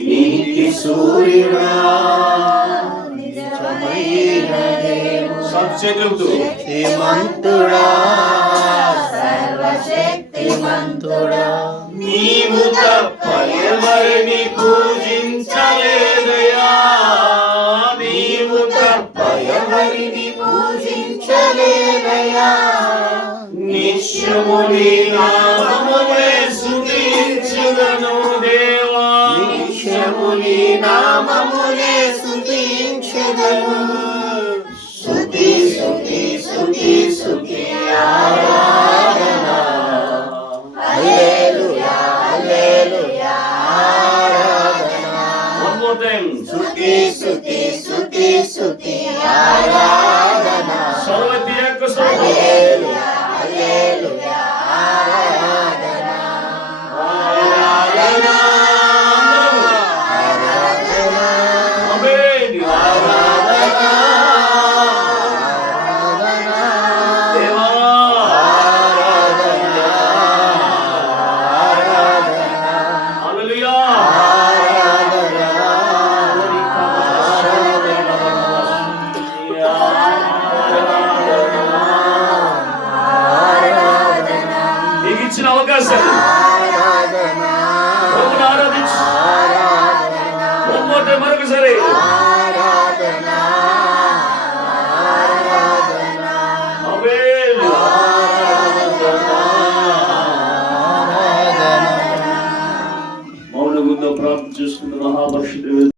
నీతి సూర్యుడా నిజమైన దేవుడా శక్తిమంతుడా సర్వశక్తిమంతుడా నీవు తప్ప ఎవరిని పూజించలేదయా నీవు తప్ప ఎవరిని పూజించలేదయా నిత్యము నీ నామమునే స్తుతించుదను దేవా నిత్యము నీ నామమునే స్తుతించుదను స్తుతి స్తుతి స్తుతి స్తుతి ఆరాధన హల్లెలూయా హల్లెలూయా ఆరాధన one more time స్తుతి స్తుతి